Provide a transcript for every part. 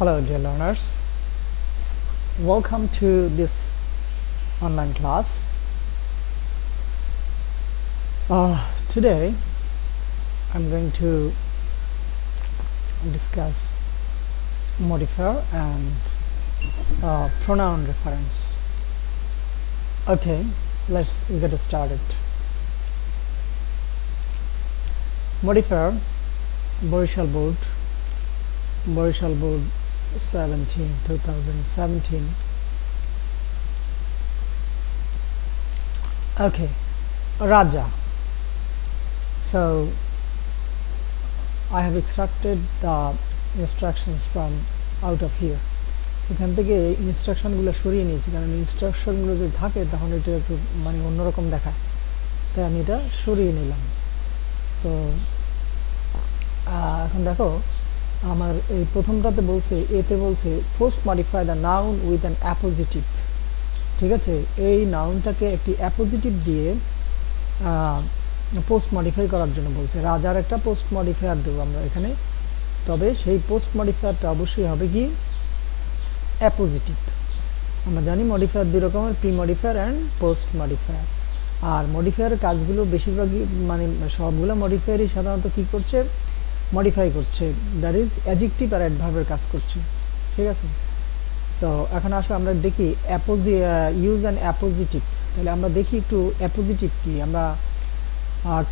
Hello dear learners, welcome to this online class. Today I'm going to discuss modifier and pronoun reference. Okay, let's get started. Modifier, Borishal Board 2017. Okay, Raja. So I have extracted the instructions from out of here. এখান থেকে ইনস্ট্রাকশনগুলো সরিয়ে নিয়েছি, কারণ ইনস্ট্রাকশনগুলো যদি থাকে তখন এটা একটু মানে অন্যরকম দেখায়, তাই আমি এটা সরিয়ে নিলাম। তো এখন দেখো আমার এই প্রথমটাতে বলছে, এতে বলছে post modify the noun with an appositive. ঠিক আছে, এই নাউনটাকে একটি অ্যাপোজিটিভ দিয়ে পোস্ট মডিফাই করার জন্য বলছে। রাজার একটা পোস্ট মডিফায়ার দেবো আমরা এখানে, তবে সেই পোস্ট মডিফায়ারটা অবশ্যই হবে কি অ্যাপোজিটিভ। আমরা জানি মডিফায়ার দুই রকমের, pre modifier and post modifier. আর মডিফায়ারের কাজগুলো বেশিরভাগই মানে সবগুলো মডিফায়ারই সাধারণত কী করছে, মডিফাই করছে, দ্যাট ইজ অ্যাডজেক্টিভ আর অ্যাডভার্বের কাজ করছে। ঠিক আছে, তো এখন আসো আমরা দেখি ইউজ অ্যান্ড অ্যাপোজিটিভ। তাহলে আমরা দেখি একটু অ্যাপোজিটিভ কি, আমরা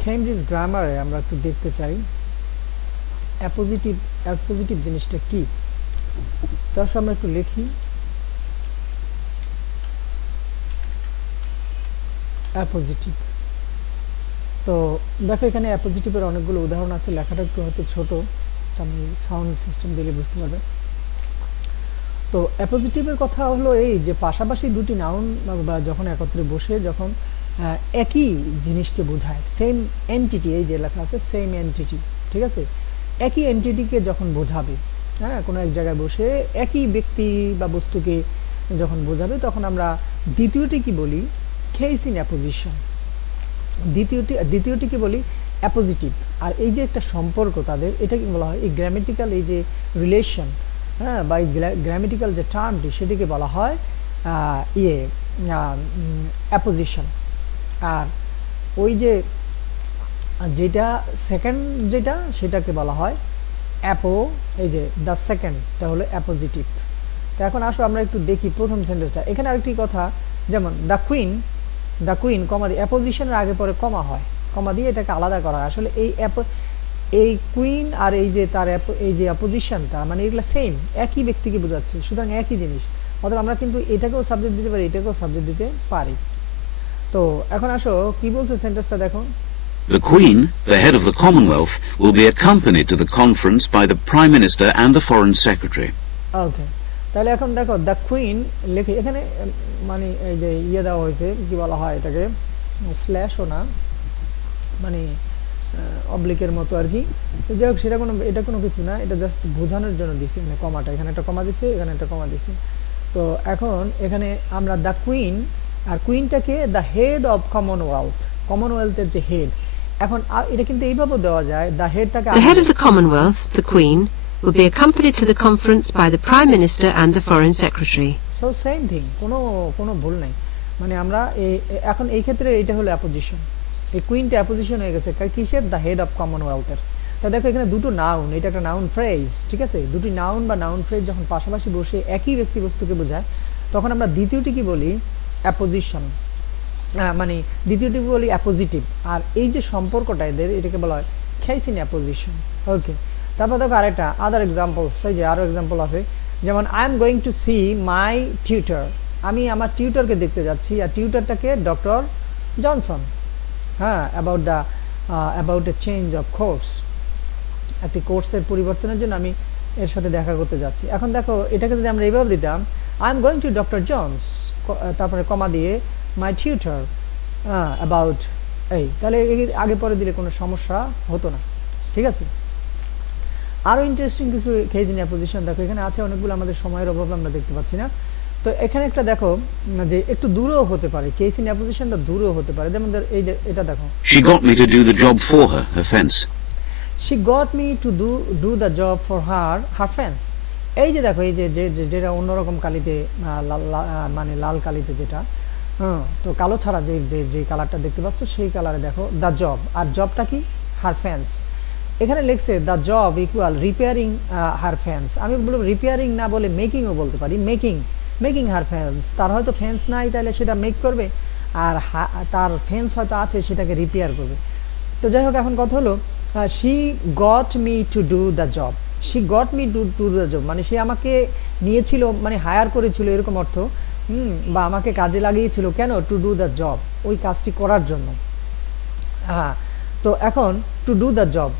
কেমব্রিজ গ্রামারে আমরা একটু দেখতে চাই অ্যাপোজিটিভ জিনিসটা কি। তার সাথে আমরা একটু লিখি অ্যাপোজিটিভ। তো দেখো এখানে অ্যাপোজিটিভের অনেকগুলো উদাহরণ আছে, লেখাটা একটু হয়তো ছোট, আমি সাউন্ড সিস্টেম দিলে বুঝতে পারবে। তো অ্যাপোজিটিভের কথা হলো এই যে পাশাপাশি দুটি নাউন বা যখন একত্রে বসে যখন একই জিনিসকে বোঝায়, সেম এন্টিটি, এই যে লেখা আছে সেম এন্টিটি, ঠিক আছে, একই এন্টিটিকে যখন বোঝাবে, হ্যাঁ, কোনো এক জায়গায় বসে একই ব্যক্তি বা বস্তুকে যখন বোঝাবে তখন আমরা দ্বিতীয়টি কি বলি, কেস ইন অ্যাপোজিশন। দ্বিতীয়টিকে বলি অ্যাপোজিটিভ। আর এই যে একটা সম্পর্ক তাদের, এটাকে বলা হয় এই গ্রামেটিক্যাল, এই যে রিলেশন, হ্যাঁ, বা এই গ্রামেটিক্যাল যে টার্মটি সেটিকে বলা হয় অ্যাপোজিশন। আর ওই যে যেটা সেকেন্ড যেটা সেটাকে বলা হয় এই যে দ্য সেকেন্ডটা হলো অ্যাপোজিটিভ। তো এখন আসো আমরা একটু দেখি প্রথম সেন্টেন্সটা। এখানে আরেকটি কথা, যেমন দ্য কুইন কমা দিয়ে, অ্যাপোজিশনের আগে পরে কমা হয়, কমা দিয়ে এটাকে আলাদা করা হয়। আসলে এই কুইন আর এই যে তার এই যে অপোজিশনটা মানে এগুলো সেম, একই ব্যক্তিকে বোঝাচ্ছে, সুতরাং একই জিনিস। অর্থাৎ আমরা কিন্তু এটাকেও সাবজেক্ট দিতে পারি, এটাকেও সাবজেক্ট দিতে পারি। তো এখন আসো কি বলছে সেন্টেন্সটা দেখো। The Queen, the head of the Commonwealth, will be accompanied to the conference by the Prime Minister and the Foreign Secretary. ওকে, তাহলে এখন দেখো দ্য কুইন লিখে এখানে মানে এই যে দেওয়া হয়েছে, কি বলা হয় এটাকে, স্ল্যাশও না, মানে অবলিকের মতো আর কি। তো যাই হোক, এটা কোনো কিছু না, এটা জাস্ট বোঝানোর জন্য দিছি, মানে কমাটা এখানে একটা কমা দিছি, এখানে একটা কমা দিছি। তো এখন এখানে আমরা দ্য কুইন, আর কুইনটাকে দ্য হেড অফ কমনওয়েলথের যে হেড। এখন এটা কিন্তু এইভাবেও দেওয়া যায়, দ্য হেডটাকে The head of the Commonwealth, the Queen, will be accompanied to the conference by the Prime Minister and the Foreign Secretary. So same thing, কোনো ভুল নাই। মানে আমরা এখন এই ক্ষেত্রে এটা হলো অ্যাপোজিশন, এই কুইনটা অ্যাপোজিশন হয়ে গেছে কিসের, দ্য হেড অফ কমনওয়েলথের। তা দেখো এখানে দুটো নাউন, এটা একটা নাউন ফ্রেজ, ঠিক আছে, দুটি নাউন বা নাউন ফ্রেজ যখন পাশাপাশি বসে একই ব্যক্তি বস্তুকে বোঝায় তখন আমরা দ্বিতীয়টি কি বলি, অ্যাপোজিশন, মানে দ্বিতীয়টি বলি অ্যাপোজিটিভ। আর এই যে সম্পর্কটা এদের, এটাকে বলা হয় কেস ইন অ্যাপোজিশন। ওকে, তারপর দেখো আরেকটা আদার এক্সাম্পলস, এই যে আরও এক্সাম্পল আছে, যেমন I am going to see my tutor, আমি আমার টিউটরকে দেখতে যাচ্ছি, আর টিউটরটাকে ডক্টর জনসন, হ্যাঁ, about a change of course, একটি কোর্সের পরিবর্তনের জন্য আমি এর সাথে দেখা করতে যাচ্ছি। এখন দেখো এটাকে যদি আমরা এইভাবে দিতাম, I am going to doctor Johns, তারপরে কমা দিয়ে মাই টিউটর অ্যাবাউট এই, তাহলে আগে পরে দিলে কোনো সমস্যা হতো না। ঠিক আছে, আরও ইন্টারেস্টিং কিছু কেস ইন অ্যাপোজিশন দেখো এখানে আছে, অনেকগুলো আমাদের সময়ের অভাবে আমরা দেখতে পাচ্ছি না। তো এখানে একটা দেখো যে একটু দূরেও হতে পারে, কেস ইন অ্যাপোজিশনটা দূরেও হতে পারে, যেমন এই যে এটা দেখো, She got me to do the job for her fence. She got me to do the job for her fence. এই যে দেখো এই যে যেটা অন্যরকম কালিতে মানে লাল কালিতে যেটা, হ্যাঁ, তো কালো ছাড়া যে যে যে কালারটা দেখতে পাচ্ছ সেই কালারে দেখো দ্য জব, আর জবটা কি হার ফ্যান্স। এখানে লিখছে the job equal repairing her fans. আমি বলবো রিপেয়ারিং না বলে মেকিংও বলতে পারি, মেকিং হার ফ্যান্স। তার হয়তো ফ্যান্স নাই, তাহলে সেটা মেক করবে, আর তার ফ্যান্স হয়তো আছে, সেটাকে রিপেয়ার করবে। তো যাই হোক, এখন কথা হলো she got me to do the job, she got me to do the job, মানে সে আমাকে নিয়েছিল, মানে হায়ার করেছিল এরকম অর্থ, বা আমাকে কাজে লাগিয়েছিল কেন, টু ডু দ্য জব, ওই কাজটি করার জন্য। হ্যাঁ, তো এখন টু ডু দ্য জব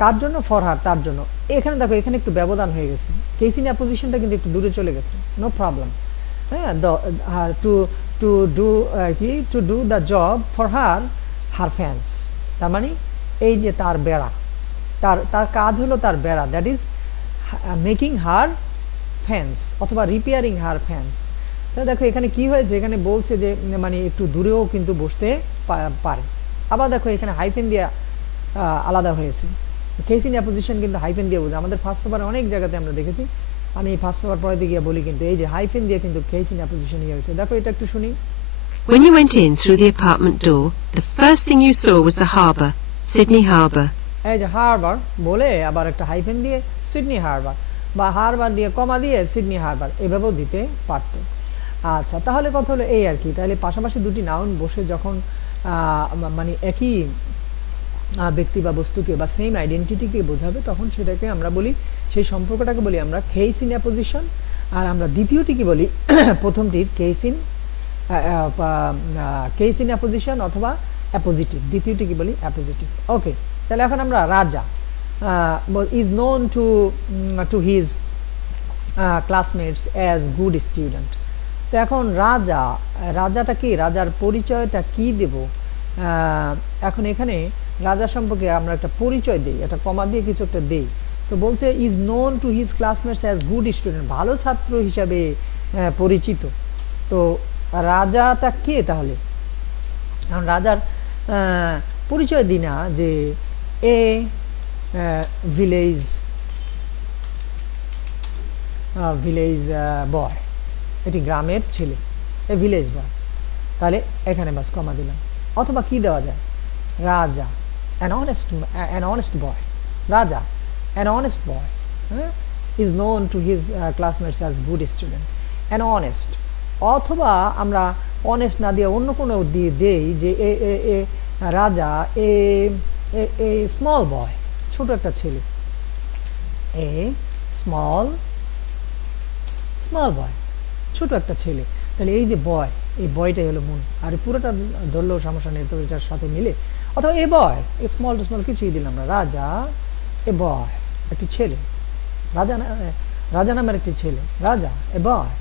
কার জন্য, ফর হার, তার জন্য। এখানে দেখো এখানে একটু ব্যবধান হয়ে গেছে, কেস ইন অ্যাপোজিশনটা কিন্তু একটু দূরে চলে গেছে, নো প্রবলেম। হ্যাঁ, টু টু ডু কি to do the job for her her fans, তার মানে এই যে তার বেড়া, তার তার কাজ হলো তার বেড়া, that is making her fans অথবা রিপেয়ারিং হার ফ্যান্স। তাহলে দেখো এখানে কি হয়েছে, এখানে বলছে যে মানে একটু দূরেও কিন্তু বসতে পারে। আবার দেখো এখানে হাইফেন দিয়ে আলাদা হয়েছে, কেস ইন অ্যাপোজিশন কিন্তু হাইফেন দিয়ে বোঝে, আমাদের ফার্স্ট পেপারে অনেক জায়গাতে আমরা দেখেছি, আমি ফার্স্ট পেপার পড়াতে গিয়ে বলি কিন্তু এই যে হাইফেন দিয়ে কিন্তু কেস ইন অ্যাপোজিশন ইয়ে হয়েছে। দেখো এটা একটু শুনি। When you went in through the apartment door, the first thing you saw was the harbour, Sydney Harbour. এই যে হারবার বলে আবার একটা হাইফেন দিয়ে সিডনি হারবার, বা হারবার দিয়ে কমা দিয়ে সিডনি হারবার, এভাবেও দিতে পারতো। আচ্ছা, তাহলে কথা হলো এই আর কি, তাহলে পাশাপাশি দুটি নাউন বসে যখন মানে একই ব্যক্তি বা বস্তুকে বা সেম আইডেন্টিটিকে বোঝাবে, তখন সেটাকে আমরা বলি, সেই সম্পর্কটাকে বলি আমরা কেস ইন অ্যাপোজিশন। আর আমরা দ্বিতীয়টিকে বলি প্রথমটির কেস ইন অ্যাপোজিশন অথবা অ্যাপোজিটিভ, দ্বিতীয়টিকে বলি অ্যাপোজিটিভ। ওকে, তাহলে এখন আমরা রাজা is known to his classmates as good student. তো এখন রাজাটা কি, রাজার পরিচয়টা কি দেব? এখন এখানে রাজা সম্পর্কে আমরা একটা পরিচয় দিই, একটা কমা দিয়ে কিছু একটা দিই। তো বলছে is known to his classmates as good student, ভালো ছাত্র হিসাবে পরিচিত। তো রাজাটা কে তাহলে? এখন রাজার পরিচয় দিই না যে এ ভিলেজ বয়, এটি গ্রামের ছেলে, এ ভিলেজ বয়, তাহলে এখানে বাস কমা দিলাম। অথবা কি দেওয়া যায়, রাজা an honest boy, রাজা an honest boy is known to his classmates as good student, an honest। অথবা আমরা অনেস্ট না দিয়ে অন্য কোনো দিয়ে দেই যে রাজা এ স্মল বয়, ছোট একটা ছেলে, এ স্মল বয়, ছোট একটা ছেলে। তাহলে এই যে বয়, এই বয়টাই হলো মূল, আর পুরোটা ধরলেও সমস্যা নেই, তো এটার সাথে মিলে। অথবা এ বয়, এ স্মল টু স্মল কিছুই দিলাম না, রাজা এ বয়, একটি ছেলে, রাজা নামের একটি ছেলে, রাজা এ বয়।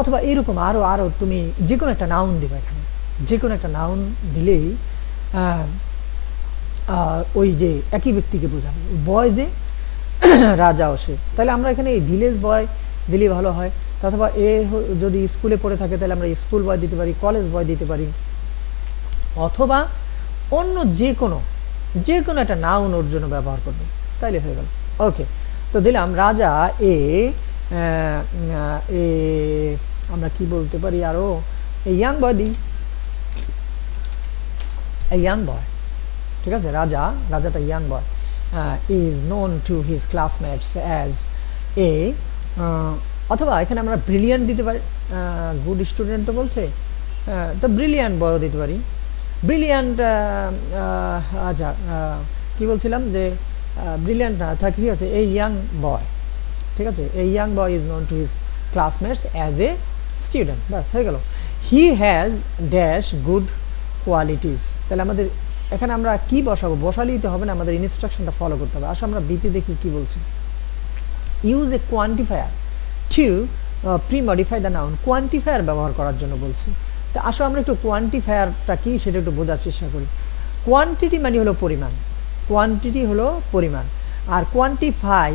অথবা এইরকম আরো তুমি যে কোনো একটা নাউন দিবে, এখানে যে কোনো একটা নাউন দিলেই ওই যে একই ব্যক্তিকে বোঝাবে, বয় যে রাজাও সে। তাহলে আমরা এখানে এই ভিলেজ বয় দিলে ভালো হয়। অথবা এ যদি স্কুলে পড়ে থাকে তাহলে আমরা স্কুল বয় দিতে পারি, কলেজ বয় দিতে পারি, অথবা অন্য যে কোনো একটা নাউন ওর জন্য ব্যবহার করবে, তাইলে হয়ে গেল। ওকে, তো দিলাম রাজা এ আমরা কি বলতে পারি আরো, এই ইয়াং বয় দিই, এই ইয়াং বয়, ঠিক আছে, রাজাটা young boy, is known to his classmates as a, অথবা এখানে আমরা ব্রিলিয়ান্ট দিতে পারি, গুড স্টুডেন্ট তো বলছে, তো ব্রিলিয়ান্ট বয়ও দিতে পারি, ব্রিলিয়ান্ট। আচ্ছা, কি বলছিলাম যে ব্রিলিয়ান্ট না থাকে, ঠিক আছে, এই ইয়াং বয়, ঠিক আছে, এই young boy is known to his classmates as a student, ব্যাস হয়ে গেল। He has dash good qualities. তাহলে আমাদের এখানে আমরা কি বসাবো, বসালেই তো হবে না, আমাদের ইনস্ট্রাকশনটা ফলো করতে হবে। আসলে আমরা বিতে দেখি কি বলছি, use a quantifier to premodify the noun, quantifier ব্যবহার করার জন্য বলছি। তো আসলে আমরা একটু কোয়ান্টিফায়ারটা কি সেটা একটু বোঝার চেষ্টা করি। কোয়ান্টিটি মানে হলো পরিমাণ, কোয়ান্টিটি হলো পরিমাণ, আর কোয়ান্টিফাই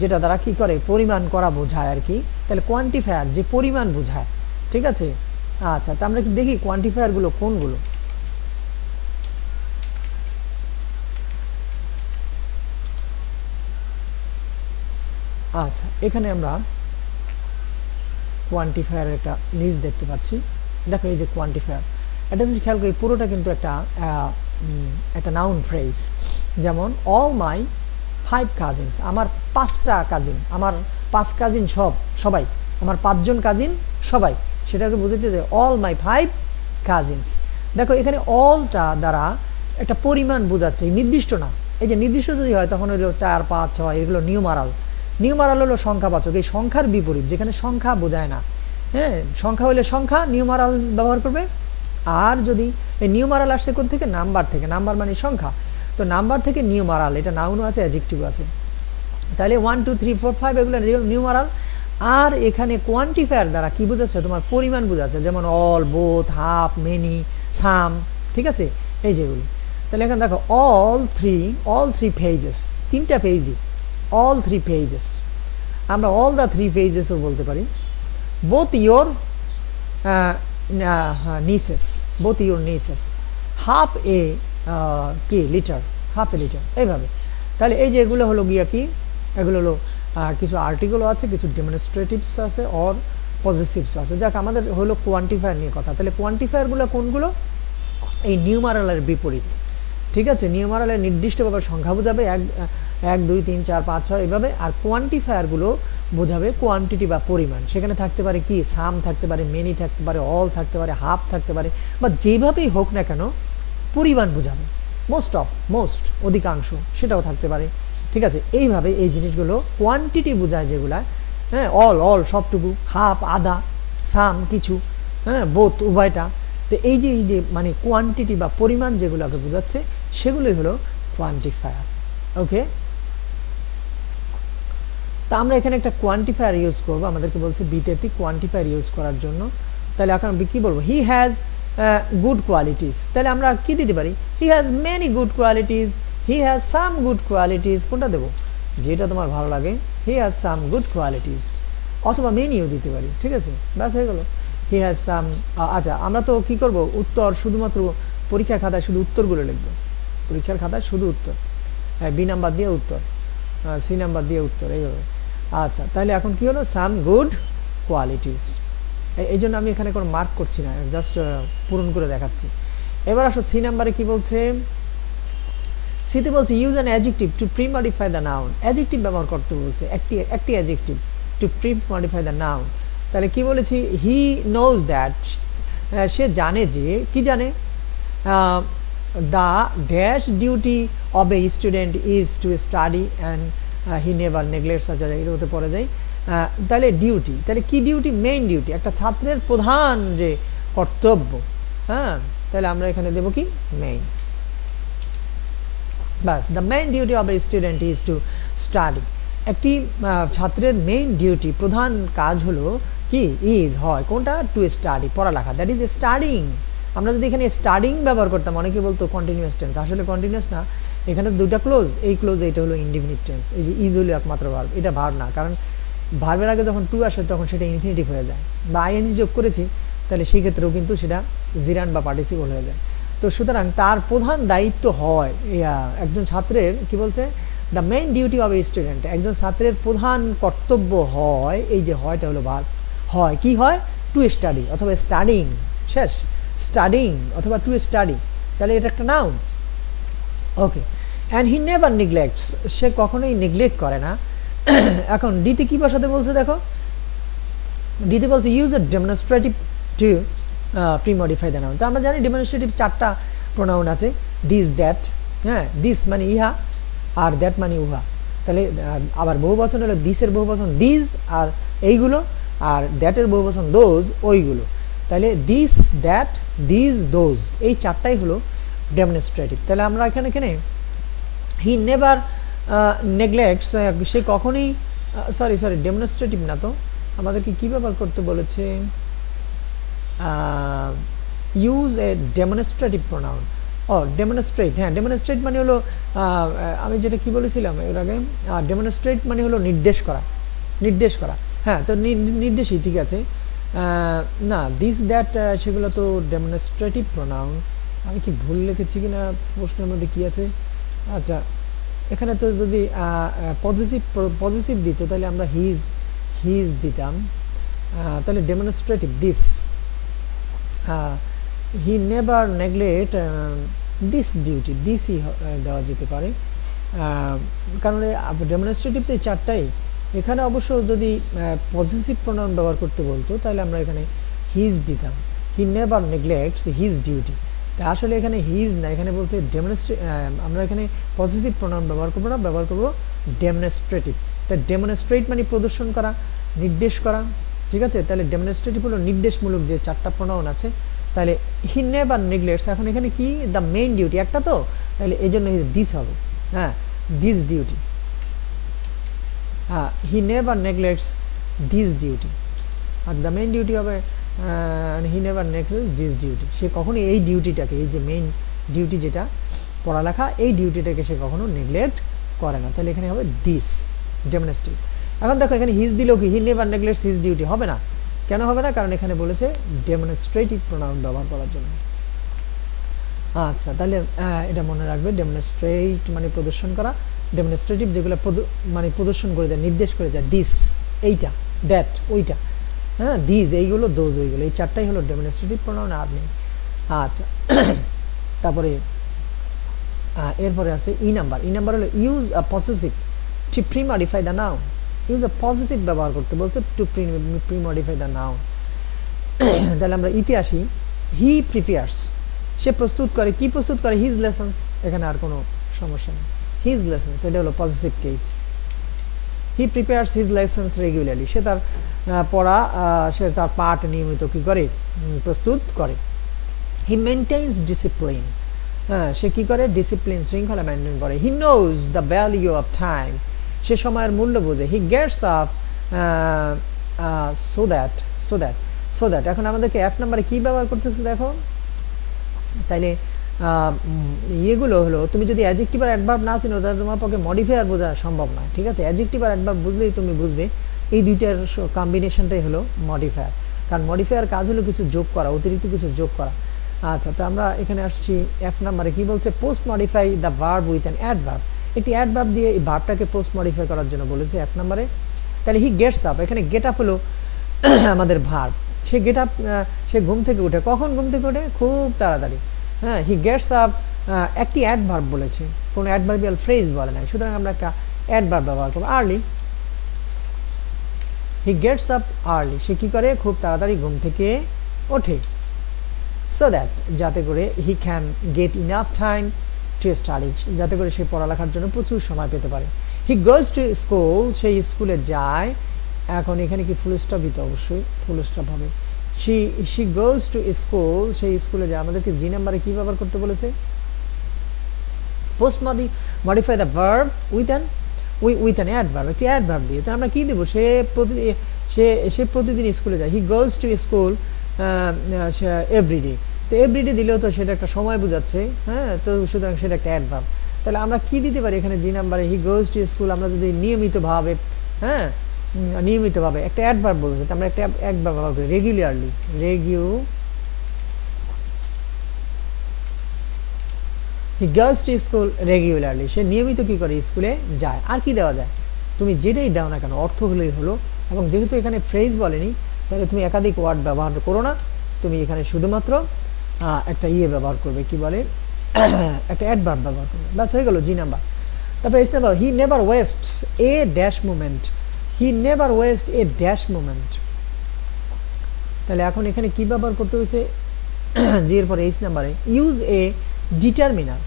যেটা দ্বারা কি করে, পরিমাণ করা বোঝায় আর কি। তাহলে কোয়ান্টিফায়ার যে পরিমাণ বোঝায়, ঠিক আছে। আচ্ছা, তো আমরা একটু দেখি কোয়ান্টিফায়ারগুলো কোনগুলো। আচ্ছা, এখানে আমরা কোয়ান্টিফায়ার একটা লিস্ট দেখতে পাচ্ছি। দেখো এই যে কোয়ান্টিফায়ার, এটা যদি খেয়াল করি পুরোটা কিন্তু একটা নাউন ফ্রেজ। যেমন অল মাই 5 কাজিনস, আমার 5টা কাজিন, আমার 5 কাজিন সবাই, আমার 5 জন কাজিন সবাই, সেটাকে বোঝাতে যে অল মাই 5 কাজিনস। দেখো এখানে অলটা দ্বারা একটা পরিমাণ বোঝাচ্ছে, নির্দিষ্ট না। এই যে নির্দিষ্ট যদি হয় তখন হলো 4, 5, 6, এগুলো নিউমারাল। নিউমারাল হলো সংখ্যাবাচক, এই সংখ্যার বিপরীত, যেখানে সংখ্যা বোঝায় না। হ্যাঁ, সংখ্যা হলে সংখ্যা নিউমারাল ব্যবহার করবে। আর যদি এই নিউমারাল আসছে কোথা থেকে? নাম্বার থেকে। নাম্বার মানে সংখ্যা, তো নাম্বার থেকে নিউমারাল, এটা নাউনও আছে অ্যাডজেক্টিভ আছে। তাহলে 1, 2, 3, 4, 5 এগুলো নিউমারাল। আর এখানে কোয়ান্টিফায়ার দ্বারা কি বোঝাচ্ছে? তোমার পরিমাণ বোঝাচ্ছে, যেমন অল, বোথ, হাফ, মেনি, সাম, ঠিক আছে, এই যেগুলো। তাহলে এখানে দেখো অল থ্রি পেজেস, 3টা পেজই, all 3 pages, আমরা all the 3 pages ও বলতে পারি। both your nieces, half a liter, এইভাবে। তাহলে এই যে এগুলো হলো গিয়া কি, এগুলো হলো কিছু আর্টিকেলও আছে, কিছু ডেমনস্ট্রেটিভস আছে, অর পজেসিভস আছে। যাক, আমাদের হলো কোয়ান্টিফায়ার নিয়ে কথা। তাহলে কোয়ান্টিফায়ারগুলো কোনগুলো? এই নিউমারালের বিপরীত, ঠিক আছে। নিউমারালের নির্দিষ্টভাবে সংখ্যা বোঝাবে, 1, 2, 3, 4, 5, 6 এভাবে। আর কোয়ান্টিফায়ারগুলো বোঝাবে কোয়ান্টিটি বা পরিমাণ। সেখানে থাকতে পারে কি, সাম থাকতে পারে, মেনি থাকতে পারে, অল থাকতে পারে, হাফ থাকতে পারে, বা যেভাবেই হোক না কেন পরিমাণ বোঝাবে। মোস্ট অধিকাংশ সেটাও থাকতে পারে, ঠিক আছে। এইভাবে এই জিনিসগুলো কোয়ান্টিটি বোঝায় যেগুলা, হ্যাঁ, অল সবটুকু, হাফ আধা, সাম কিছু, হ্যাঁ, বোথ উভয়টা। তো এই যে মানে কোয়ান্টিটি বা পরিমাণ যেগুলোকে বোঝাচ্ছে সেগুলোই হলো কোয়ান্টিফায়ার। ওকে, তা আমরা এখানে একটা কোয়ান্টিফায়ার ইউজ করব। আমাদেরকে বলছে বিতে একটি কোয়ান্টিফায়ার ইউজ করার জন্য। তাহলে এখন আমি কি বলবো? He has good qualities. তাহলে আমরা কি দিতে পারি? He has many good qualities, he has some good qualities. কোনটা দেবো? যেটা তোমার ভালো লাগে। He has some good qualities, অথবা মেনিও দিতে পারি, ঠিক আছে, ব্যাস হয়ে গেল। He has some. আচ্ছা, আমরা তো কি করব? উত্তর শুধুমাত্র পরীক্ষার খাতায় শুধু উত্তরগুলো লিখবো। পরীক্ষার খাতায় শুধু উত্তর, বি নাম্বার দিয়ে উত্তর, সি নাম্বার দিয়ে উত্তর, এইভাবে। আচ্ছা, তাহলে এখন কি হলো? Some good qualities. এই জন্য আমি এখানে কোনো মার্ক করছি না, জাস্ট পূরণ করে দেখাচ্ছি। এবার আসো সি নাম্বারে কি বলছে? সিতে বলছে use an adjective to premodify the noun. Adjective ব্যবহার করতে বলছে, একটি adjective to premodify the noun. তাহলে কি বলেছি? হি নোজ দ্যাট, সে জানে যে, কি জানে? The dash duty of a student is to study and he never neglects. আচ্ছা, এটা হতে পড়ে যায়। তাহলে ডিউটি, তাহলে কি ডিউটি? মেইন ডিউটি, একটা ছাত্রের প্রধান যে কর্তব্য। হ্যাঁ, তাহলে আমরা এখানে দেবো কি? Main. Bus, the main duty of a student is to study. একটি ছাত্রের মেইন ডিউটি, প্রধান কাজ হলো কি? ইজ, হয়, কোনটা? টু স্টাডি, পড়ালেখা। That is studying. আমরা যদি এখানে স্টাডিং ব্যবহার করতাম, অনেকে বলতো কন্টিনিউয়াস টেন্স, আসলে কন্টিনিউয়াস না। এখানে দুইটা ক্লোজ, এই ক্লোজ, এইটা হলো ইনডিফিনিট টেন্স। এই যে ইজ হলো একমাত্র ভার্ব, এটা ভার্ব না, কারণ ভার্বের আগে যখন টু আসে তখন সেটা ইনফিনিটিভ হয়ে যায়, বা আইএনজি যোগ করেছি, তাহলে সেই ক্ষেত্রেও কিন্তু সেটা জিরান বা পার্টিসিপল হয়ে যায়। তো সুতরাং তার প্রধান দায়িত্ব হয়, একজন ছাত্রের, কি বলছে? The main duty of a student, একজন ছাত্রের প্রধান কর্তব্য হয়, এই যে হয়টা হলো ভার্ব, হয়, কি হয়? টু স্টাডি অথবা স্টাডিং, শেষ, স্টাডিং অথবা টু স্টাডি, তাহলে এটা একটা noun. Okay, and he never neglects, সে কখনোই নেগলেক্ট করে না। এখন ডিতে কি বসাতে বলছে? দেখো, ডিতে বলছে use a demonstrative to premodify the noun. তো আমরা জানি ডেমনস্ট্রেটিভ 4টা প্রোনাউন আছে, দিস, দ্যাট, হ্যাঁ, দিস মানে ইহা, আর দ্যাট মানে উহা। তাহলে আবার বহুবচন হলো দিসের বহুবচন দিস আর এইগুলো, আর দ্যাটের বহুবচন দোজ ওইগুলো। তাহলে দিস, দ্যাট, দিস, দোজ, এই 4টাই হলো ডেমনস্ট্রেটিভ। তাহলে আমরা এখানে হি নেভার নেগলেক্টস, সে কখনোই, সরি ডেমনস্ট্রেটিভ না, তো আমাদেরকে কি ব্যবহার করতে বলেছে? Use a demonstrative pronoun. Demonstrate, হ্যাঁ, ডেমনস্ট্রেট মানে হলো, আমি যেটা কি বলেছিলাম এর আগে, ডেমনস্ট্রেট মানে হলো নির্দেশ করা, হ্যাঁ, তো নির্দেশই, ঠিক আছে। না, দিস, দ্যাট, সেগুলো তো ডেমনস্ট্রেটিভ প্রোনাউন। আমি কি ভুল লিখেছি কিনা প্রশ্নের মধ্যে কি আছে? আচ্ছা, এখানে তো যদি পজিটিভ দিত তাহলে আমরা হিজ দিতাম, তাহলে demonstrative this, he never neglect this duty, দিসই দেওয়া যেতে পারে, কারণ ডেমনস্ট্রেটিভ তো এই চারটাই। এখানে অবশ্য যদি পজিটিভ প্রোনাউন ব্যবহার করতে বলতো তাহলে আমরা এখানে হিজ দিতাম, হি নেভার নেগলেক্টস হিজ ডিউটি। তা আসলে এখানে হিজ না, এখানে বলছে আমরা এখানে পজিটিভ প্রোনাউন ব্যবহার করবো না, ব্যবহার করবো ডেমনস্ট্রেটিভ। তাই ডেমনস্ট্রেট মানে প্রদর্শন করা, নির্দেশ করা, ঠিক আছে। তাহলে ডেমনস্ট্রেটিভ হলো নির্দেশমূলক যে চারটা প্রোনাউন আছে। তাহলে হি নেভার নেগলেক্টস, এখন এখানে কি দ্য মেইন ডিউটি একটা তো, তাহলে এই জন্য দিস হবে, হ্যাঁ, দিস ডিউটি, হ্যাঁ, he never neglects this duty, আর দ্য মেইন ডিউটি হবে he never neglects this duty. সে কখনো এই ডিউটিটাকে, এই যে মেইন ডিউটি যেটা পড়ালেখা, এই ডিউটিটাকে সে কখনো নেগলেক্ট করে না। তাহলে এখানে হবে দিস ডেমনস্ট্রেট। এখন দেখো এখানে হিজ দিলেও কি হি নেভার নেগলেক্টস হিজ ডিউটি হবে না? কেন হবে না? কারণ এখানে বলেছে ডেমনস্ট্রেটিভ প্রোনাউন ব্যবহার করার জন্য। আচ্ছা, তাহলে এটা মনে রাখবে, ডেমনস্ট্রেট মানে প্রদর্শন করা, ডেমনস্ট্রেটিভ যেগুলো মানে প্রদর্শন করে দেয়, নির্দেশ করে যায়, দিস এইটা, দ্যাট ওইটা, হ্যাঁ, দিস এইগুলো, দোজ ওইগুলো, এই চারটাই হলো ডেমনস্ট্রেটিভ প্রোনাউন, আর নেই। আচ্ছা, তারপরে এরপরে আছে ই নাম্বার। ই নাম্বার হলো use a possessive to premodify the noun. Use a possessive ব্যবহার করতে বলছে টু প্রি-মডিফাই দ্য নাউন। তাহলে আমরা ইতে আসি, হি প্রিপেয়ার্স, সে প্রস্তুত করে, কি প্রস্তুত করে? হিজ লেসন্স, এখানে আর কোনো সমস্যা নেই, হিজ লেসন্স, এটা হলো positive case. He prepares his lessons regularly, সে তার পড়া, সে তার পাঠ নিয়মিত কি করে? প্রস্তুত করে। হি মেনটেইনস ডিসিপ্লিন, হ্যাঁ, সে কি করে? ডিসিপ্লিন, শৃঙ্খলা মেনটেন করে। He knows the value of time, সে সময়ের মূল্য বোঝে। He gets up so that. এখন আমাদেরকে এক নম্বরে কি ব্যবহার করতেছে দেখো, তাইলে ইয়েগুলো হলো, তুমি যদি অ্যাডজেক্টিভ আর অ্যাডভার্ব না চিনো তাহলে তোমার পক্ষে মডিফায়ার বোঝা সম্ভব নয়, ঠিক আছে। অ্যাডজেক্টিভ আর অ্যাডভার্ব বুঝলেই তুমি বুঝবে এই দুইটার কম্বিনেশনটাই হলো মডিফায়ার, কারণ মডিফায়ার কাজ হলো কিছু যোগ করা, অতিরিক্ত কিছু যোগ করা। আচ্ছা, তো আমরা এখানে আসছি এফ নাম্বারে, কি বলছে? Post modify the verb with an adverb, একটি অ্যাডভার্ব দিয়ে এই ভার্বটাকে পোস্ট মডিফাই করার জন্য বলেছে এফ নাম্বারে। তাহলে হি গেটস আপ, এখানে গেট আপ হলো আমাদের ভার্ব, সে গেট আপ, সে ঘুম থেকে উঠে, কখন ঘুম থেকে ওঠে? খুব তাড়াতাড়ি, হ্যাঁ। হি গেটস আপ একটি অ্যাডভার্ব বলেছে, কোনো অ্যাডভার্বিয়াল ফ্রেজ বলে নাই, সুতরাং আমরা একটা অ্যাডভার্ব ব্যবহার করবো, early. He gets up early, সে কি করে? খুব তাড়াতাড়ি ঘুম থেকে ওঠে। সো দ্যাট, যাতে করে he can get enough time to study, যাতে করে সে পড়ালেখার জন্য প্রচুর সময় পেতে পারে। হি গোজ টু স্কুল, সেই স্কুলে যায়। এখন এখানে কি ফুল স্টপ দিতে? অবশ্যই ফুল স্টপ হবে। she goes to school, সেই স্কুলে যায়। আমাদেরকে জি নাম্বারে কি ব্যবহার করতে বলেছে? Post modify the verb with an adverb, একটি অ্যাডভার্ব দিয়ে। তো আমরা কি দেবো? সে প্রতিদিন স্কুলে যায়। হি গোজ টু স্কুল এভরিডে, তো এভরিডে দিলেও তো সেটা একটা সময় বোঝাচ্ছে, হ্যাঁ, তো সুতরাং সেটা একটা অ্যাডভার্ব। তাহলে আমরা কি দিতে পারি এখানে জি নাম্বারে? হি গোজ টু স্কুল, আমরা যদি নিয়মিতভাবে, হ্যাঁ, নিয়মিতভাবে একটা অ্যাডভার্ব বলছে, আমরা একটা অ্যাডভার্ব ব্যবহার করি, regularly, he goes to school regularly, সে নিয়মিত কি করে? স্কুলে যায়। আর কি দেওয়া যায়? তুমি যেটাই দাও না কেন অর্থ হলেই হলো, এবং যেহেতু এখানে ফ্রেজ বলেনি তাহলে তুমি একাধিক ওয়ার্ড ব্যবহার করো না, তুমি এখানে শুধুমাত্র একটা ইয়ে ব্যবহার করবে, কি বলে? একটা অ্যাডভার্ব ব্যবহার করবে, ব্যাস হয়ে গেল জি নাম্বার। তারপরে S number, he never wastes a dash movement, he never waste a dash movement. তাহলে এখন এখানে কি ব্যবহার করতে হয়েছে? জি এর পরে H number, use a determiner,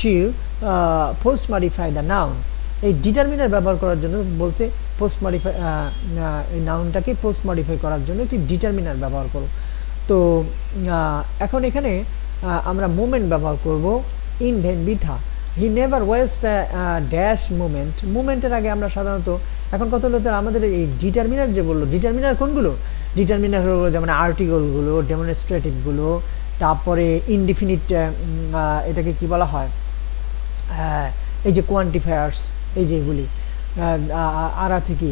to post modify the noun. এই ডিটারমিনার ব্যবহার করার জন্য বলছে পোস্ট মডিফাই, এই নাউনটাকে পোস্ট মডিফাই করার জন্য একটি ডিটারমিনার ব্যবহার করো। তো এখন এখানে আমরা মুভমেন্ট ব্যবহার করব, ইন ভেন বৃথা। He never waste dash movement, মুভমেন্টের আগে আমরা সাধারণত, এখন কত হলো আমাদের এই ডিটারমিনার যে বললো, ডিটারমিনার কোনগুলো? ডিটারমিনার হলো যেমন আর্টিকেলগুলো, ডেমনস্ট্রেটিভগুলো, তারপরে ইনডিফিনিট, এটাকে কি বলা হয়, এই যে কোয়ান্টিফায়ার্স, এই যে এগুলি, আর আছে কি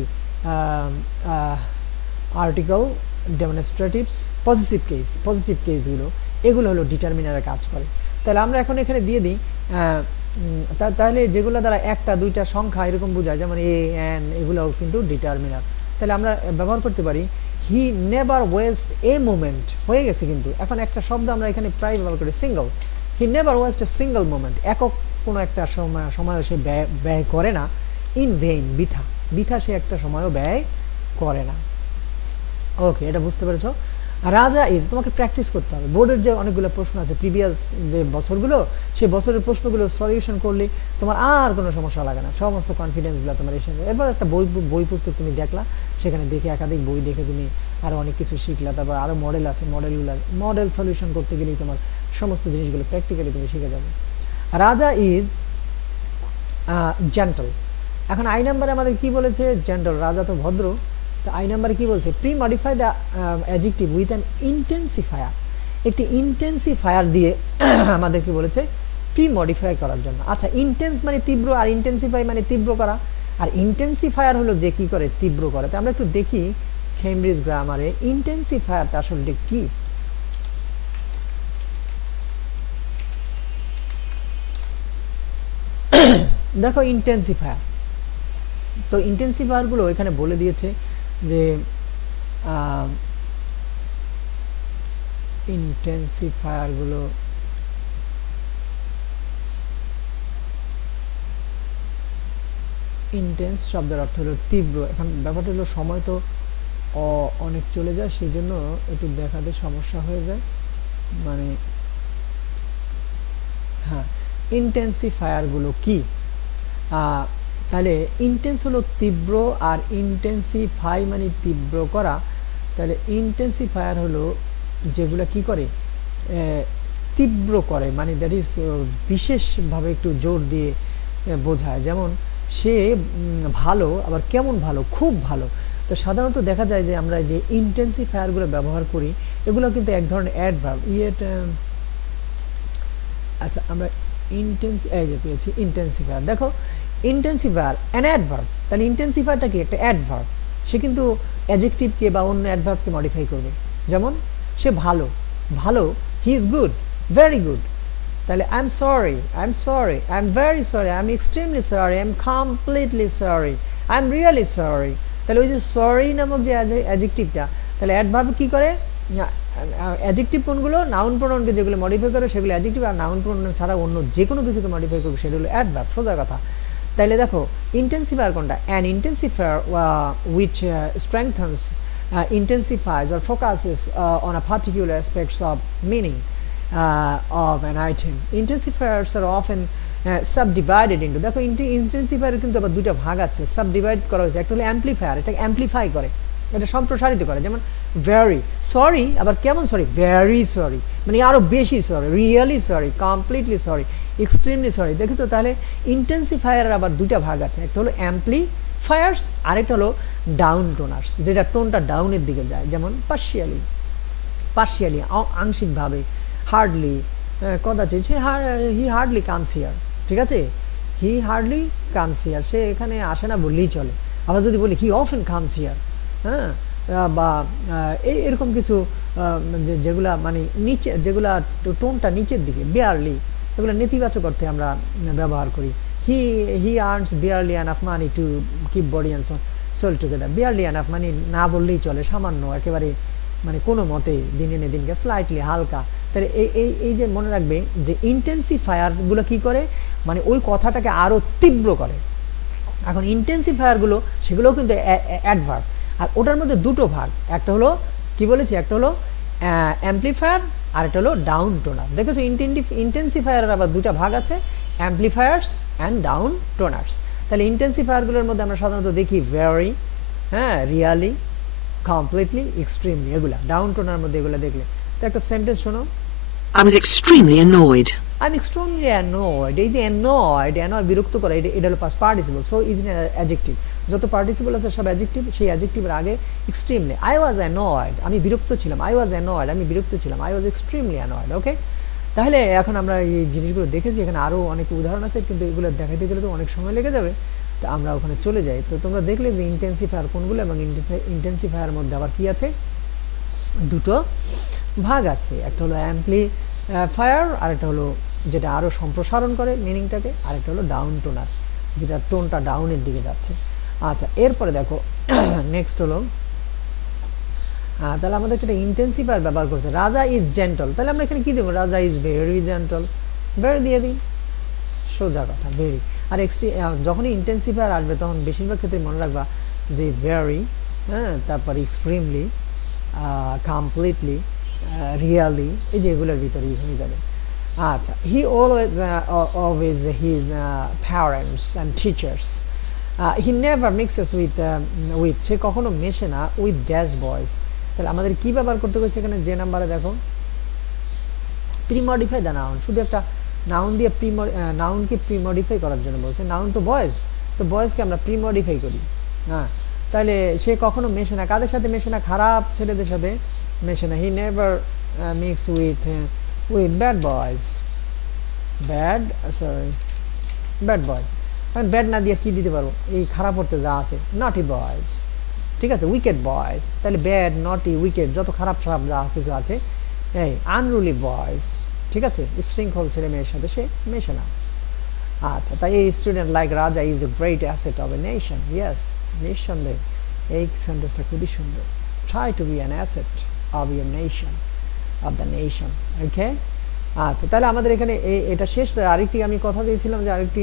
আর্টিকেল, ডেমনস্ট্রেটিভস, পজিটিভ কেসগুলো, এগুলো হলো ডিটারমিনারে কাজ করে। তাহলে আমরা এখন এখানে দিয়ে দিই তাহলে যেগুলো দ্বারা একটা দুইটা সংখ্যা এরকম বোঝায়, যেমন এ এন, এগুলোও কিন্তু ডিটারমিনার। তাহলে আমরা ব্যবহার করতে পারি হি নেভার ওয়েস্ট এ মোমেন্ট, হয়ে গেছে। কিন্তু এখন একটা শব্দ আমরা এখানে প্রায় ব্যবহার করি, single. He never waste a single moment, একক কোনো একটা সময় সে ব্যয় করে না। ইন ভেইন, বৃথা, বৃথা সে একটা সময়ও ব্যয় করে না। ওকে, এটা বুঝতে পেরেছো? রাজা ইজ, তোমাকে প্র্যাকটিস করতে হবে। বোর্ডের যে অনেকগুলো প্রশ্ন আছে প্রিভিয়াস যে বছরগুলো, সেই বছরের প্রশ্নগুলো সলিউশন করলে তোমার আর কোনো সমস্যা লাগে না, সমস্ত কনফিডেন্সগুলো তোমার এসে যাবে। এরপর একটা বই পুস্তক তুমি দেখলা, সেখানে দেখে একাধিক বই দেখে তুমি আরও অনেক কিছু শিখলা। তারপর আরও মডেল আছে, মডেল সলিউশন করতে গেলেই তোমার সমস্ত জিনিসগুলো প্র্যাকটিক্যালি তুমি শিখে যাবে। রাজা ইজ জেন্টল। এখন আই নাম্বারে আমাদের কি বলেছে? জেন্টল, রাজা তো ভদ্র। তো আই নাম্বারে কি বলছে? Pre modify the adjective with an intensifier, একটি ইন্টেন্সিফায়ার দিয়ে আমাদেরকে বলেছে প্রি মডিফাই করার জন্য। আচ্ছা, ইন্টেন্স মানে তীব্র, আর ইন্টেন্সিফাই মানে তীব্র করা, আর ইন্টেন্সিফায়ার হলো যে কি করে, তীব্র করে। তো আমরা একটু দেখি কেমব্রিজ গ্রামারে ইন্টেন্সিফায়ারটা আসলে কি। দেখো ইন্টেন্সিফায়ার, তো ইন্টেন্সিফায়ার গুলো এখানে বলে দিয়েছে যে ইন্টেন্সিফায়ার গুলো ইন্টেন্স শব্দের অর্থ হলো তীব্র। এখন ব্যাপারটা হলো সময় তো অনেক চলে যায়, সেই জন্য একটু দেখাতে সমস্যা হয়ে যায়। মানে হ্যাঁ, ইন্টেন্সিফায়ার গুলো কি? তাহলে ইন্টেন্স হলো তীব্র, আর ইন্টেন্সিফাই মানে তীব্র করা। তাহলে ইন্টেন্সিফায়ার হলো যেগুলো কি করে, তীব্র করে, মানে দ্যাট ইজ বিশেষভাবে একটু জোর দিয়ে বোঝায়। যেমন সে ভালো, আবার কেমন ভালো, খুব ভালো। তো সাধারণত দেখা যায় যে আমরা যে ইন্টেন্সিফায়ারগুলো ব্যবহার করি, এগুলো কিন্তু এক ধরনের অ্যাডভার্ব। আচ্ছা, আমরা পেয়েছি ইন্টেন্সিফায়ার। দেখো ইন্টেন্সিফায়ার অ্যান অ্যাডভার্ব, তাহলে ইন্টেন্সিফায়ারটা কি? একটা অ্যাডভার্ব। সে কিন্তু অ্যাডজেক্টিভকে বা অন্য অ্যাডভার্বকে মডিফাই করবে। যেমন সে ভালো, ভালো, he is good, very good. তাহলে I am sorry, I am sorry, I am very sorry, I am extremely sorry, I am completely sorry, I am really sorry. তাহলে ওই যে সরি নামক যে অ্যাডজেক্টিভটা, তাহলে অ্যাডভার্ব কি করে? অ্যাডজেক্টিভ কোনগুলো? নাউন প্রোনাউনকে যেগুলো মডিফাই করে সেগুলো অ্যাডজেক্টিভ, আর নাউন প্রোনাউন ছাড়া অন্য যে কোনো কিছুকে মডিফাই করবে সেটা হলো অ্যাডভার্ব, সোজা কথা। তাহলে দেখো ইন্টেন্সিফায়ার কোনটা? An intensifier which strengthens, intensifies or focuses on a particular aspects of meaning of an item. Intensifiers are often subdivided into, দেখো ইন্টেন্সিফায়ার কিন্তু আবার দুইটা ভাগ আছে, সাবডিভাইড করা হয়েছে। একটা হলো অ্যাম্পলিফায়ার, এটা অ্যাম্পলিফাই করে, এটা সম্প্রসারিত করে। যেমন ভেরি সরি, আবার কেমন সরি? ভেরি সরি, মানে আরো বেশি sorry, really sorry, completely sorry, extremely sorry. দেখেছো? তাহলে ইন্টেন্সিফায়ারের আবার দুইটা ভাগ আছে, একটা হলো অ্যাম্পলিফায়ার্স, আরেকটা হলো ডাউন টোনার্স, যেটা টোনটা ডাউনের দিকে যায়। যেমন পার্শিয়ালি, পার্শিয়ালি আংশিকভাবে, হার্ডলি, কদাচিৎ, হি হার্ডলি কামস হিয়ার, ঠিক আছে? হি হার্ডলি কামস হিয়ার, সে এখানে আসে না বললেই চলে। আবার যদি বলি হি অফেন কামস হিয়ার, হ্যাঁ, বা এরকম কিছু যেগুলা মানে নিচে, যেগুলা টোনটা নিচের দিকে, বিয়ারলি, এগুলো নেতিবাচক অর্থে আমরা ব্যবহার করি। He earns barely enough money to keep body and soul together. Barely enough মানে না বললেই চলে, সামান্য, একেবারে মানে কোনো মতে, দিন এনে দিনকে, স্লাইটলি, হালকা। তাহলে এই যে মনে রাখবে যে ইন্টেন্সিফায়ারগুলো কি করে, মানে ওই কথাটাকে আরও তীব্র করে। এখন ইন্টেন্সিফায়ারগুলো সেগুলোও কিন্তু অ্যাডভার্ব, আর ওটার মধ্যে দুটো ভাগ, একটা হলো কি বলেছি, একটা হলো অ্যাম্পলিফায়ার, আর একটা হলো ডাউন টোনার। দেখেছো ইন্টেন্সিফায়ারের আবার দুটা ভাগ আছে, অ্যাম্পলিফায়ার্স অ্যান্ড ডাউন টোনার্স। তাহলে ইন্টেন্সিফায়ারগুলোর মধ্যে আমরা সাধারণত দেখি ভেরি, হ্যাঁ, রিয়ালি, কমপ্লিটলি, এক্সট্রিমলি, এগুলা ডাউন টোনার মধ্যে এগুলো দেখলে। তো একটা সেন্টেন্স শোনো। I was extremely annoyed. I'm extremely annoyed. এই যে annoyed, বিরক্ত করা, এটা হলো past participle, so is an adjective. যত পার্টিসিপল আছে সব অ্যাডজেক্টিভ, সেই অ্যাডজেক্টিভের আগে এক্সট্রিমলি। আই ওয়াজ অ্যানয়েড, আমি বিরক্ত ছিলাম। আই ওয়াজ অ্যানয়েড, আমি বিরক্ত ছিলাম। I was extremely annoyed. Okay, তাহলে এখন আমরা এই জিনিসগুলো দেখেছি, এখানে আরও অনেক উদাহরণ আছে, কিন্তু এগুলো দেখাতে গেলে তো অনেক সময় লেগে যাবে, তো আমরা ওখানে চলে যাই। তো তোমরা দেখলে যে ইন্টেন্সিফায়ার কোনগুলো, এবং ইন্টেন্সিফায়ার মধ্যে আবার কি আছে, দুটো ভাগ আছে, একটা হলো অ্যাম্পলিফায়ার আর একটা হলো যেটা আরো সম্প্রসারণ করে মিনিংটাকে, আর একটা হলো ডাউন টোনার, যেটা টোনটা ডাউনের দিকে যাচ্ছে। আচ্ছা, এরপরে দেখো নেক্সট হলো তাহলে আমাদের একটা ইন্টেন্সিফায়ার ব্যবহার করছে, রাজা ইজ জেন্টল, তাহলে আমরা এখানে কি দেবো, রাজা ইজ ভেরি জেন্টল, ভেরি দিয়ে দিই, সোজা কথা, ভেরি। আর যখনই ইন্টেন্সিফায়ার আসবে তখন বেশিরভাগ ক্ষেত্রে মনে রাখবা যে ভেরি, হ্যাঁ, তারপর এক্সট্রিমলি, কমপ্লিটলি, রিয়ালি, এই যে এগুলোর ভিতরেই হয়ে যাবে। আচ্ছা, he always his parents and teachers, he never mixes with, সে কখনো মেশে না উইথ ড্যাশ বয়েজ। তাহলে আমাদের কি ব্যবহার করতে হয়েছে এখানে, যে নাম্বারে দেখো প্রিমডিফাই দ্য নাউন, শুধু একটা নাউন দিয়ে নাউনকে প্রিমডিফাই করার জন্য বলছে। নাউন তো বয়েজ, তো বয়েজকে আমরা প্রিমডিফাই করি, হ্যাঁ। তাহলে সে কখনো মেশে না, কাদের সাথে মেশে না, খারাপ ছেলেদের সাথে মেশে না। He never mix with bad boys, bad boys. আমি ব্যাড না দিয়ে কি দিতে পারবো, এই খারাপ অর্থে যা আছে, নটি বয়েজ, ঠিক আছে, উইকেট বয়েজ। তাহলে ব্যাড, নটি, উইকেট, যত খারাপ খারাপ যা কিছু আছে, এই আনরুলি বয়েজ, ঠিক আছে, শৃঙ্খল ছেলে মেয়ের সাথে সে মেশে না। আচ্ছা, তাই এই student like Raja is a great asset of a nation. Yes, নিঃসন্দেহে এই সেন্টেন্সটা খুবই সুন্দর। Try to be an asset of your nation, of the nation. Okay, আচ্ছা, তাহলে আমাদের এখানে এটা শেষ। আরেকটি আমি কথা দিয়েছিলাম যে আরেকটি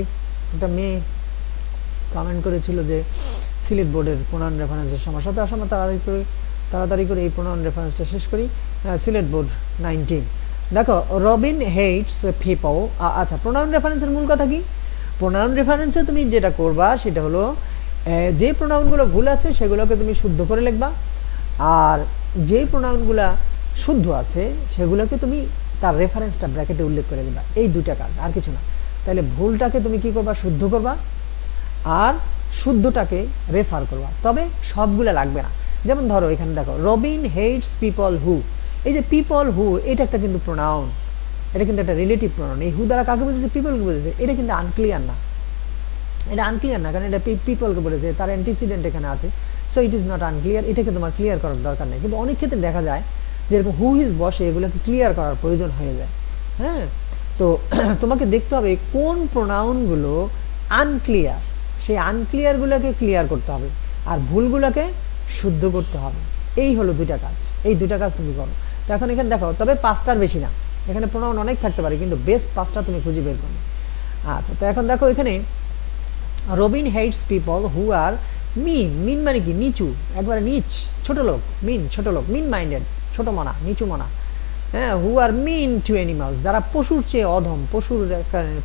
একটা মেয়ে কমেন্ট করেছিল যে সিলেট বোর্ডের প্রোনাউন রেফারেন্সের সমস্যা, তো আসলে তাড়াতাড়ি করে এই প্রোনাউন রেফারেন্সটা শেষ করি। সিলেট বোর্ড 19 দেখো, রবিন হেটস পিপল। আচ্ছা, প্রোনাউন রেফারেন্সের মূল কথা কি, প্রোনাউন রেফারেন্সে তুমি যেটা করবা সেটা হলো যে প্রোনাউনগুলো ভুল আছে সেগুলোকে তুমি শুদ্ধ করে লিখবা, আর যে প্রোনাউনগুলো শুদ্ধ আছে সেগুলোকে তুমি তার রেফারেন্সটা ব্র্যাকেটে উল্লেখ করে দিবা। এই দুইটা কাজ, আর কিছু না। তাহলে ভুলটাকে তুমি কি করবা, শুদ্ধ করবা, আর শুদ্ধটাকে রেফার করবা, তবে সবগুলো লাগবে না। যেমন ধরো এখানে দেখো, রবিন হেটস পিপল হু, এই যে পিপল হু, এটা একটা কিন্তু প্রোনাউন, এটা কিন্তু একটা রিলেটিভ প্রোনাউন। এই হু দ্বারা কাকে বুঝেছে, পিপলকে বুঝেছে, এটা কিন্তু আনক্লিয়ার না, এটা আনক্লিয়ার না, কারণ এটা পিপলকে বলেছে, তার অ্যান্টিসিডেন্ট এখানে আছে, so it is not unclear, এটাকে তোমার ক্লিয়ার করার দরকার নেই। কিন্তু অনেক ক্ষেত্রে দেখা যায় যেরকম হু ইজ বসে, এগুলোকে ক্লিয়ার করার প্রয়োজন হয়ে যায়, হ্যাঁ। তো তোমাকে দেখতে হবে কোন প্রোনাউনগুলো আনক্লিয়ার, সেই আনক্লিয়ারগুলোকে ক্লিয়ার করতে হবে, আর ভুলগুলোকে শুদ্ধ করতে হবে। এই হলো দুইটা কাজ, এই দুইটা কাজ তুমি করো। তো এখন এখানে দেখো, তবে 5টার বেশি না, এখানে প্রোনাউন অনেক থাকতে পারে, কিন্তু বেস্ট 5টা তুমি খুঁজে বের করো। আচ্ছা, তো এখন দেখো এখানে রবিন হেটস পিপল হু আর মিন, মিন মানে কি, নিচু, একবারে নিচ, ছোট লোক, মিন ছোট লোক, মিন মাইন্ডেড, ছোট মনা, নিচু মনা, হ্যাঁ। হু আর মিন টু অ্যানিমালস, যারা পশুর চেয়ে অধম,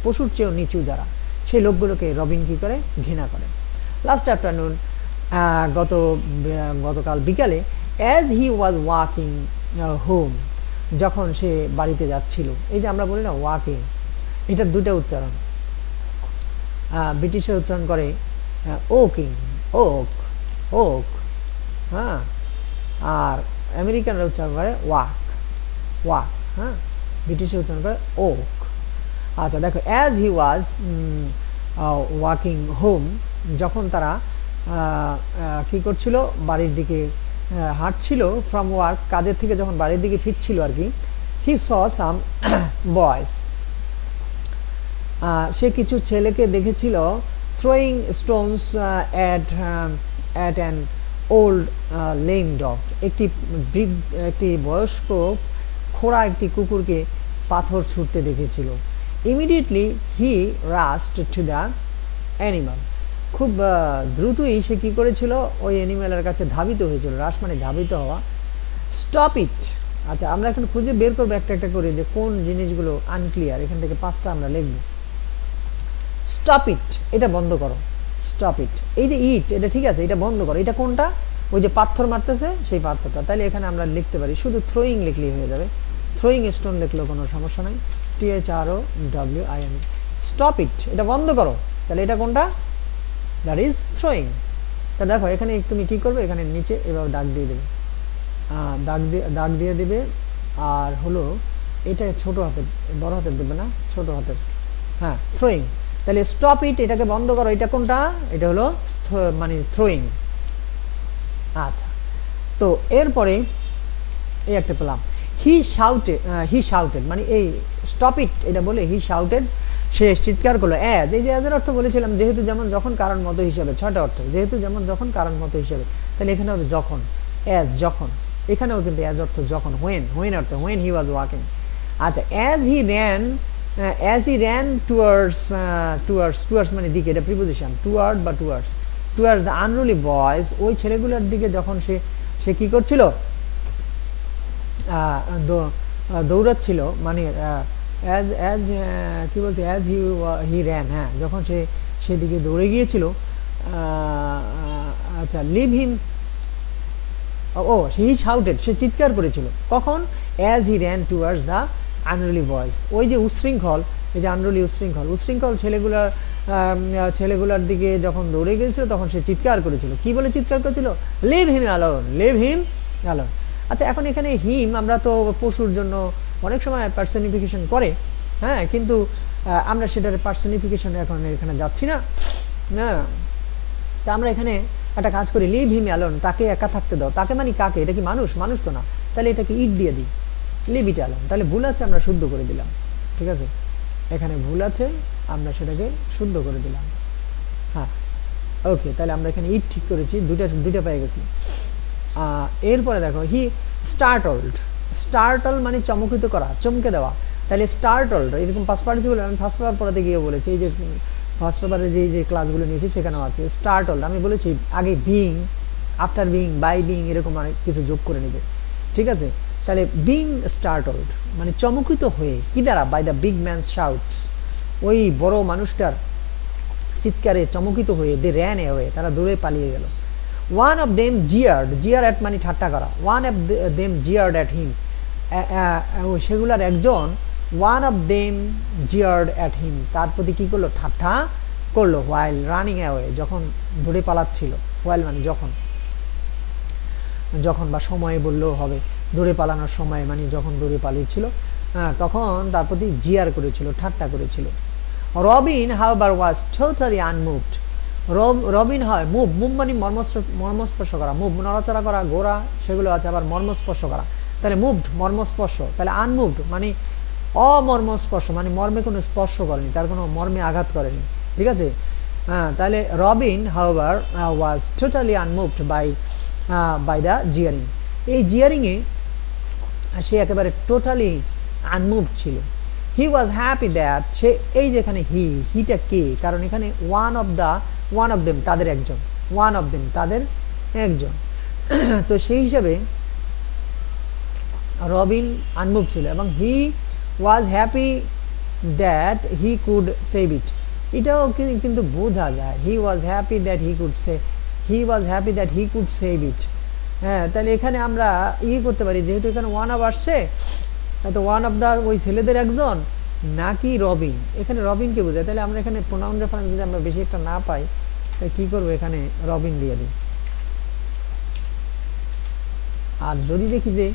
পশুর চেয়েও নিচু যারা, সেই লোকগুলোকে রবিন কি করে, ঘৃণা করে। লাস্ট আফটারনুন, গতকাল বিকালে, as he was walking home, যখন সে বাড়িতে যাচ্ছিল, এই যে আমরা বলি না ওয়াকিং, এটার দুটা উচ্চারণ, ব্রিটিশে উচ্চারণ করে ওকিং, ওক, ওক, হ্যাঁ, আর আমেরিকানরা উচ্চারণ করে ওয়াক, ওয়াক, হ্যাঁ, ব্রিটিশে উচ্চারণ করে ওক। আচ্ছা দেখো, as he was walking home, যখন তারা কি করছিল, বাড়ির দিকে হাঁটছিল, ফ্রম ওয়ার্ক, কাজের থেকে যখন বাড়ির দিকে ফিরছিল আর কি, হি স সাম বয়েজ, সে কিছু ছেলেকে দেখেছিল, throwing stones at an old lame dog, একটি বয়স্ক খোড়া একটি কুকুরকে পাথর ছুটতে দেখেছিল। Immediately he rushed to the animal, খুব দ্রুতই সে কি করেছিল, ওই অ্যানিমালের কাছে ধাবিত হয়েছিল। রাস মানে ধাবিত হওয়া। Stop it. আচ্ছা, আমরা এখন খুঁজে বের করবো একটা একটা করে যে কোন জিনিসগুলো আনক্লিয়ার, এখান থেকে 5টা আমরা লিখব। স্টপ ইট, এটা বন্ধ করো, স্টপ ইট। এই যে ইট, এটা ঠিক আছে, এটা বন্ধ করো, এটা কোনটা, ওই যে পাথর মারতেছে সেই পাথরটা। তাহলে এখানে আমরা লিখতে পারি, শুধু থ্রোয়িং লিখলেই হয়ে যাবে, থ্রোয়িং স্টোন লিখলেও কোনো সমস্যা নাই, THROWING। স্টপ ইট, এটা বন্ধ করো, তাহলে এটা কোনটা, দ্যাট ইজ থ্রোয়িং। তা দেখো এখানে তুমি কি করবে, এখানে নিচে এভাবে দাগ দিয়ে দেবে, দাগ দিয়ে দেবে, আর হলো এটা ছোট হাতের, বড় হাতের দেবে না, ছোট হাতের, হ্যাঁ, থ্রোয়িং। তাহলে স্টপ ইট, এটাকে বন্ধ করো, এটা কোনটা, এটা হলো মানে থ্রোয়িং। আচ্ছা, তো এরপরে এই একটা পেলাম, হি শাউটেড মানে এই স্টপ ইট এটা বলে হি শাউটেড সে চিৎকার করলো অ্যাজ, এই যে অ্যাজের অর্থ বলেছিলাম যেহেতু যেমন যখন কারণ মতো হিসাবে, ছয়টা অর্থ, যেহেতু যেমন যখন কারণ মতো হিসাবে, তাহলে এখানে হবে যখন, অ্যাজ যখন, এখানেও কিন্তু অ্যাজ অর্থ যখন, হোয়েন অর্থ হোয়েন হি ওয়াজ ওয়াকিং। আচ্ছা, অ্যাজ হি র্যান টুয়ার্ডস মানে দিকে, এটা প্রিপোজিশন, টুয়ার্ড বা টুয়ার্ডস দ্য আনরুলি বয়েজ, ওই ছেলেগুলোর দিকে যখন সে কি করছিল, দৌড়াচ্ছিল, মানে অ্যাজ কি বলছে, অ্যাজ হি র্যান, হ্যাঁ যখন সে সেদিকে দৌড়ে গিয়েছিল, আচ্ছা লিভ হিম, ও হি শাউটেড সে চিৎকার করেছিল, কখন, as he ran towards the unruly boys, ওই যে উশৃঙ্খল, এই যে আনরুলি উশৃঙ্খল ছেলেগুলার দিকে যখন দৌড়ে গিয়েছিল তখন সে চিৎকার করেছিল, কি বলে চিৎকার করেছিল, লিভ হিম অ্যালোন। আচ্ছা, এখন এখানে হিম আমরা তো পশুর জন্য অনেক সময় পার্সনিফিকেশন করে, হ্যাঁ, কিন্তু আমরা সেটার পার্সনিফিকেশন এখন এখানে যাচ্ছি না, হ্যাঁ, তা আমরা এখানে একটা কাজ করি, লিভ হিম অ্যালোন, তাকে একা থাকতে দাও, তাকে মানে কাকে, এটা কি মানুষ তো না, তাহলে এটাকে ইট দিয়ে দিই, লিভ ইট অ্যালোন, তাহলে ভুল আছে আমরা শুদ্ধ করে দিলাম, ঠিক আছে, এখানে ভুল আছে আমরা সেটাকে শুদ্ধ করে দিলাম, হ্যাঁ ওকে, তাহলে আমরা এখানে ইট ঠিক করেছি, দুইটা পেয়ে গেছি। এরপরে দেখো হি স্টার্টল মানে চমকিত করা, চমকে দেওয়া, তাহলে স্টার্টলড এরকম পাস্ট পার্টিসিপল আমি ফার্স্ট পেপার পড়াতে গিয়ে বলেছি, এই যে ফার্স্ট পেপারে যে ক্লাসগুলো নিয়েছি সেখানেও আছে স্টার্টলড, আমি বলেছি আগে being, after being, by being এরকম অনেক কিছু যোগ করে নেবে, ঠিক আছে, তাহলে বিং স্টার্টলড মানে চমকিত হয়ে, কি দ্বারা, by the big man's shouts, ওই বড় মানুষটার চিৎকারে চমকিত হয়ে, দে র্যান অ্যাওয়ে তারা দৌড়ে পালিয়ে গেল। One of them jeer at মানে ঠাট্টা করা, one of them jeered at him, সেগুলার একজন, one of them jeered at him তার প্রতি কি করলো, ঠাট্টা করলো, হোয়াইল রানিং অ্যাওয়ে যখন দৌড়ে পালাচ্ছিল, হোয়াইল মানে যখন বা সময়ে বললেও হবে, দৌড়ে পালানোর সময় মানে যখন দৌড়ে পালিয়েছিল, তখন তার প্রতি জিয়ার করেছিল, ঠাট্টা করেছিল। রবিন হাউবার ওয়াজ টোটালি আনমুভড, রবিন হয় মুভ মানে মর্মস্পর্শ করা, মুভ নড়াচড়া করা, গোড়া সেগুলো আছে, আবার মর্মস্পর্শ করা, তাহলে মুভড মর্মস্পর্শ, তাহলে আনমুভড মানে অমর্মস্পর্শ মানে মর্মে কোনো স্পর্শ করেনি, তার কোনো মর্মে আঘাত করেনি, ঠিক আছে, তাহলে রবিন হাউবার was totally unmoved by the jeering, এই জিয়ারিংয়ে সে একেবারে টোটালি আনমুভড ছিল। হি ওয়াজ হ্যাপি দ্যাট, সে এই যে এখানে হিটা কে, কারণ এখানে ওয়ান অফ দেম তাদের একজন, তো সেই হিসাবে রবিন আনমুভ ছিল, এবং he was happy that he could save it, এটাও কিন্তু বোঝা যায়, he was happy that he could save it, হ্যাঁ, তাহলে এখানে আমরা করতে পারি, যেহেতু এখানে ওয়ান অফ আসছে, তো ওয়ান অফ দা ওই ছেলেদের একজন নাকি রবিন, এখানে রবিনকে বোঝায়, তাহলে আমরা এখানে প্রোনাউন রেফারেন্স যদি আমরা বেশি একটা না পাই, তাহলে কি করবো, এখানে রবিন দিয়ে দিই, আর যদি দেখি যে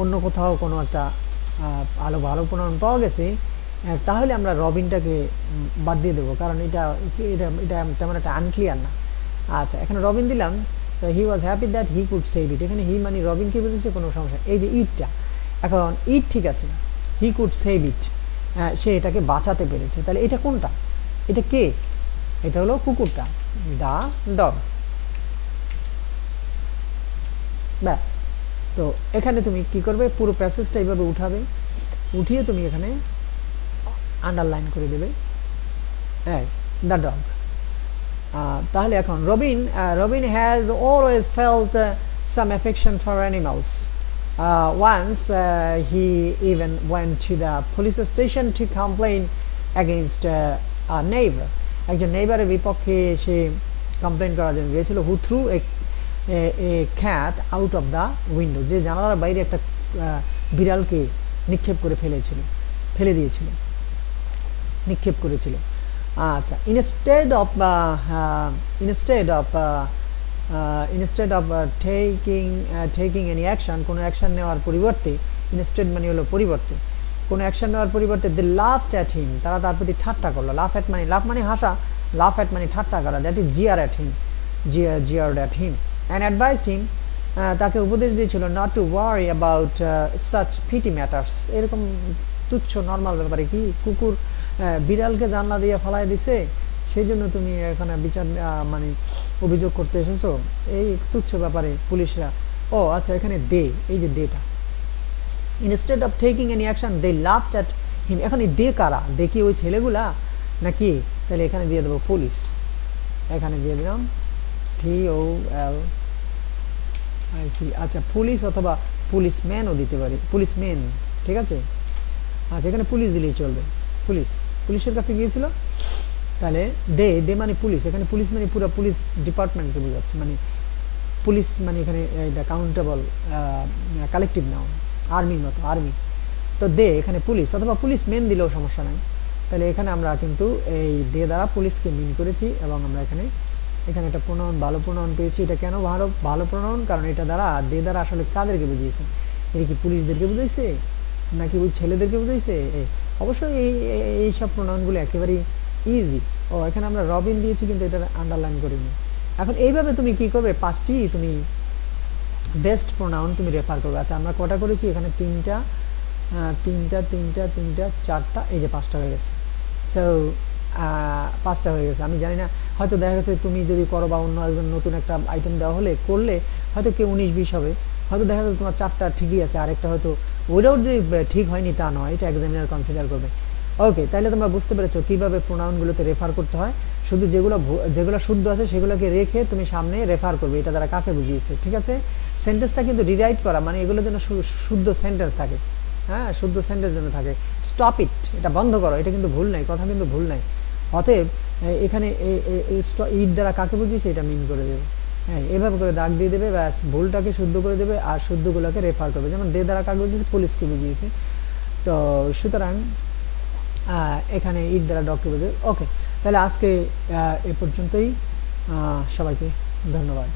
অন্য কোথাও কোনো একটা ভালো প্রোনাউন পাওয়া গেছে, তাহলে আমরা রবিনটাকে বাদ দিয়ে দেবো, কারণ এটা তেমন একটা আনক্লিয়ার না। আচ্ছা, এখানে রবিন দিলাম, তো he was happy that he could save it, এখানে হি মানে রবিনকে বুঝেছে, কোনো সমস্যা, এই যে ইটটা, এখন ইট ঠিক আছে, হি কুড সেভ ইট, সে এটাকে বাঁচাতে পেরেছে, তাহলে এটা কোনটা, এটা কে, এটা হলো কুকুরটা, দা ডগ, ব্যাস। তো এখানে তুমি কি করবে, পুরো প্যাসেজটা এইভাবে উঠিয়ে তুমি এখানে আন্ডারলাইন করে দেবে, হ্যাঁ, দ্য ডগ। তাহলে এখন Robin has always felt some affection for animals, once he even went to the police station to complain against a neighbor, একজন নেইবারের বিপক্ষে সে কমপ্লেন করার জন্য গিয়েছিল, who threw a cat out of the window, যে জানালার বাইরে একটা বিড়ালকে নিক্ষেপ করেছিল। আচ্ছা, instead of taking any action, কোনো অ্যাকশন নেওয়ার পরিবর্তে, instead মানে হলো পরিবর্তে, কোনো অ্যাকশন নেওয়ার পরিবর্তে, they laughed at him, তারা তার প্রতি ঠাট্টা করলো, laugh মানে হাসা, laugh at মানে ঠাট্টা করা, that is jeered at him and advised him তাকে উপদেশ দিয়েছিল not to worry about such petty matters, এরকম তুচ্ছ নর্মাল ব্যাপারে কি কুকুর বিড়ালকে জানলা দিয়ে ফালাই দিছে সেই জন্য তুমি এখানে বিচার মানে অভিযোগ করতে এসেছো, এই তুচ্ছ ব্যাপারে পুলিশরা, ও আচ্ছা এখানে দে, এই যে দেটা, instead of taking any action they laughed at him, এখন এই দে কারা, দেখি ওই ছেলেগুলা নাকি, তাহলে এখানে দিয়ে দেবো পুলিশ, এখানে দিয়ে দিলাম POL আইসি, আচ্ছা পুলিশ অথবা পুলিশম্যানও দিতে পারি, পুলিশম্যান, ঠিক আছে, আচ্ছা এখানে পুলিশ দিলেই চলবে, পুলিশ, পুলিশের কাছে গিয়েছিল, তাহলে দে দে মানে পুলিশ, এখানে পুলিশ মানে পুরো পুলিশ ডিপার্টমেন্টকে বোঝাচ্ছে, মানে পুলিশ মানে এখানে এটা কাউন্টেবল কালেকটিভ নাউন, আর্মির মতো আর্মি, তো দে এখানে পুলিশ অথবা পুলিশ মেন দিলেও সমস্যা নাই, তাহলে এখানে আমরা কিন্তু এই দে দ্বারা পুলিশকে মিন করেছি, এবং আমরা এখানে এখানে একটা প্রোনাউন, ভালো প্রোনাউন পেয়েছি, এটা কেন ভালো ভালো প্রোনাউন, কারণ এটা দ্বারা দে দ্বারা আসলে কাদেরকে বুঝিয়েছে, এটা কি পুলিশদেরকে বুঝাইছে নাকি ওই ছেলেদেরকে বুঝাইছে, অবশ্যই এই সব প্রোনাউনগুলো একেবারেই ইজি, ও এখানে আমরা রবিন দিয়েছি কিন্তু এটা আন্ডারলাইন করিনি, এখন এইভাবে তুমি কি করবে, পাঁচটি তুমি বেস্ট প্রোনাউন তুমি রেফার করবে, আচ্ছা আমরা কটা করেছি এখানে তিনটা, চারটা, এই যে পাঁচটা হয়ে গেছে, সো পাঁচটা হয়ে গেছে, আমি জানি না হয়তো দেখা গেছে তুমি যদি করো বা অন্য একজন নতুন একটা আইটেম দেওয়া হলে করলে হয়তো কেউ 19-20 হবে, হয়তো দেখা যাবে তোমার চারটা ঠিকই আছে, আরেকটা হয়তো ওইটাও যদি ঠিক হয়নি তা নয়, এটা এক্সামিনার কনসিডার করবে। ওকে, তাহলে তোমরা বুঝতে পেরেছো কিভাবে প্রোনাউনগুলোতে রেফার করতে হয়, শুধু যেগুলো শুদ্ধ আছে সেগুলোকে রেখে তুমি সামনে রেফার করবে, এটা দ্বারা কাকে বুঝিয়েছে, ঠিক আছে, সেন্টেন্সটা কিন্তু রিরাইট করা, মানে এগুলো যেন শুদ্ধ সেন্টেন্স থাকে, হ্যাঁ শুদ্ধ সেন্টেন্স যেন থাকে, স্টপ ইট, এটা বন্ধ করো, এটা কিন্তু ভুল নাই, কথা কিন্তু ভুল নাই, অতএব এখানে ইট দ্বারা কাকে বুঝিয়েছে এটা মিন করে দেবে, হ্যাঁ এভাবে করে দাগ দিয়ে দেবে, ব্যাস ভুলটাকে শুদ্ধ করে দেবে আর শুদ্ধগুলোকে রেফার করবে, যেমন দে দ্বারা কাকে বুঝিয়েছে, পুলিশকে বুঝিয়েছে, তো সুতরাং এখানে ইট দ্বারা ডগকে বুঝিয়েছে। ওকে, তাহলে আজকে এ পর্যন্তই, সবাইকে ধন্যবাদ।